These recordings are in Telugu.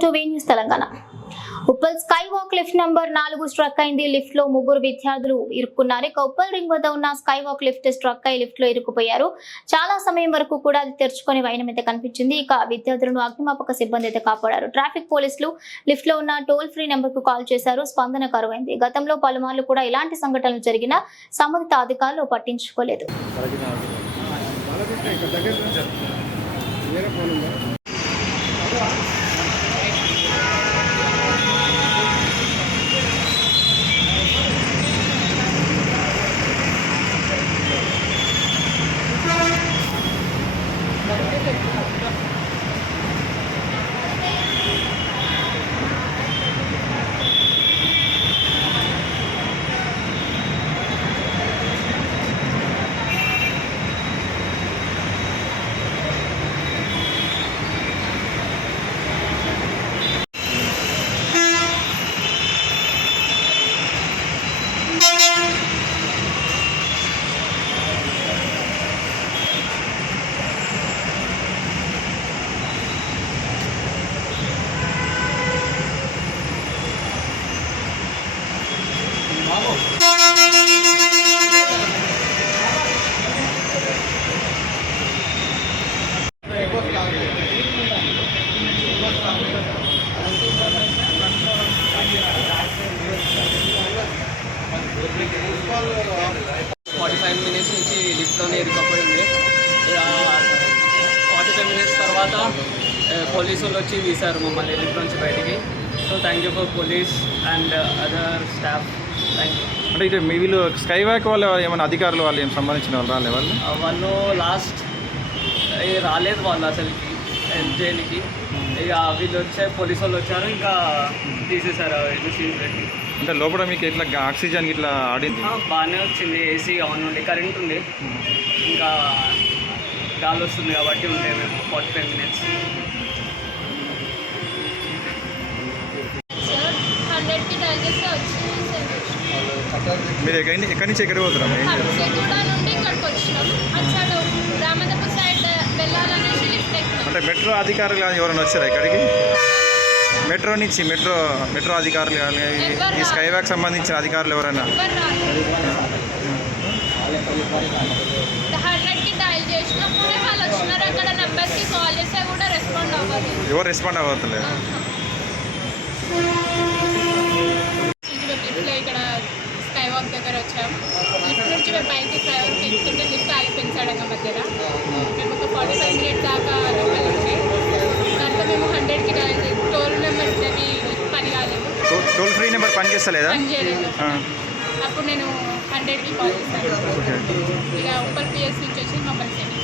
Welcome to V news Telangana. Uppal sky walk lift number 4 struck అయింది. లిఫ్ట్ లో 3 విద్యార్థులు ఇరుక్కున్నారు. ఉప్పల్ రింగ్ వద్ద ఉన్న స్కై వాక్ లిఫ్ట్ స్ట్రక్ అయి లిఫ్ట్ లో ఇరుక్కుపోయారు. చాలా సమయం వరకు కూడా అది తెరుచుకొని వైనం అయితే కనిపించింది. ఇక విద్యార్థులను అగ్నిమాపక సిబ్బంది అయితే కాపాడారు. ట్రాఫిక్ పోలీసులు లిఫ్ట్ లో ఉన్న టోల్ ఫ్రీ నెంబర్ కు కాల్ చేశారు. స్పందన కరువైంది. గతంలో పలుమార్లు కూడా ఇలాంటి సంఘటనలు జరిగినా సంబంధిత అధికారులు పట్టించుకోలేదు. మినిట్స్ నుంచి లిఫ్ట్లోనే ఇరుక్కపోయింది. 45 మినిట్స్ తర్వాత పోలీసు వాళ్ళు వచ్చి తీశారు మమ్మల్ని లిఫ్ట్ నుంచి బయటికి. So thank you for police and other staff. Thank you. అంటే ఇటు మీ వీళ్ళు స్కై వాక్ వాళ్ళు ఏమైనా అధికారులు వాళ్ళు ఏం సంబంధించిన వాళ్ళు రాలే వాళ్ళు లాస్ట్ రాలేదు వాళ్ళు అసలుకి జైలుకి. ఇక వీళ్ళు వచ్చే పోలీసు వాళ్ళు వచ్చారు, ఇంకా తీసేశారు సీన్ పెట్టి. అంటే లోపల మీకు ఇట్లా ఆక్సిజన్ ఇట్లా ఆడింది? బాగానే వచ్చింది. ఏసీ ఆన్ ఉండి కరెంట్ ఉంది, ఇంకా గాలి వస్తుంది కాబట్టి ఉండే మేము 45 మినిట్స్. మీరు ఎక్కడి నుంచి ఎక్కడికి పోతున్నాం? అంటే మెట్రో అధికారులు కానీ ఎవరైనా వచ్చారా ఇక్కడికి? మెట్రో నుంచి మెట్రో అధికారులు కానీ ఈ స్కై వాక్ సంబంధించిన అధికారులు ఎవరైనా? ఎవరు రెస్పాండ్ అవ్వట్లేదు? ఇక్కడ స్కై వాక్ దగ్గర వచ్చాము. లిఫ్ట్ నుంచి మేము పైకి ఫ్లైఓవర్కి ఎక్కుతుంటే లిఫ్ట్ ఆగిపోయింది సడన్గా మధ్యలో. మేము ఒక 45 మినిట్స్ దాకా లోపల ఉంటే దాంట్లో మేము 100కి డయల్ టోల్ నెంబర్ అవి పని కాలేదు. టోల్ ఫ్రీ నెంబర్ పని చేస్తలేదా? పని చేయలేదు. అప్పుడు నేను 100కి కాల్ చేశాను. ఇక ఉప్పల్ పిఎస్ నుంచి వచ్చి మమ్మల్ని సెండ్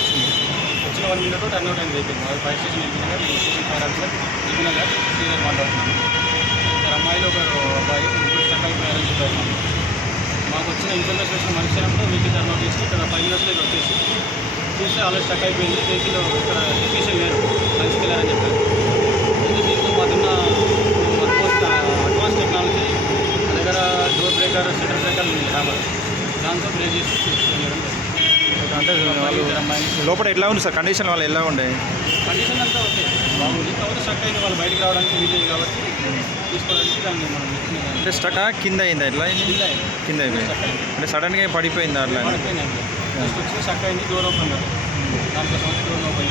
వచ్చింది. వచ్చిన 1 మినిట్ టర్న్ అవుట్ అయింది వెహికల్. అది ఫైర్ స్టేషన్ వెళ్ళినాక మేము స్టేషన్ ఫైర్ ఆఫీసర్ దిగినాక సీనియర్ మాట్లాడుతున్నాము. ఇద్దరు అమ్మాయిలు ఒకరు అబ్బాయి ముగ్గురు స్టక్ అయిపోయారని చెప్పారు. మాకు వచ్చిన ఇన్ఫర్మేషన్ వచ్చిన మనుషులంతా వెహికల్ టర్న్ అవుట్ చేసి ఇక్కడ 5 మినిట్స్లో ఇక్కడ వచ్చేసి చూస్తే ఆల్రెడీ స్టక్ అయిపోయింది. వెహికల్ ఇక్కడ టెక్నీషియన్ లేరు, లంచ్కి వెళ్ళారని చెప్పారు. ఇది దీంతో మాకున్న అడ్వాన్స్ టెక్నాలజీ మా దగ్గర డోర్ బ్రేకర్ షట్టర్ బ్రేకర్ ఉంది రాబర్, దాంతో బ్రేక్ చేసి తీసుకెళ్ళడం. అంటే లోపల ఎట్లా ఉంది సార్ కండిషన్? వాళ్ళు ఎలా ఉండే కండిషన్ అంతా ఓకే, బాగుంది. కాబట్టి స్ట్రక్ అయింది, వాళ్ళు బయటకు రావడానికి వీలేదు కాబట్టి తీసుకోవడానికి దాన్ని మనం అంటే స్ట్రక్ కింద అయిందా? ఎట్లా కింద అయిపోయింది అంటే సడన్గా పడిపోయింది అట్లా? పడిపోయింది. జస్ట్ వచ్చి స్ట్రక్ అయింది, డోర్ ఓపెన్ కాదు, దానికోసం డోర్ ఓపెన్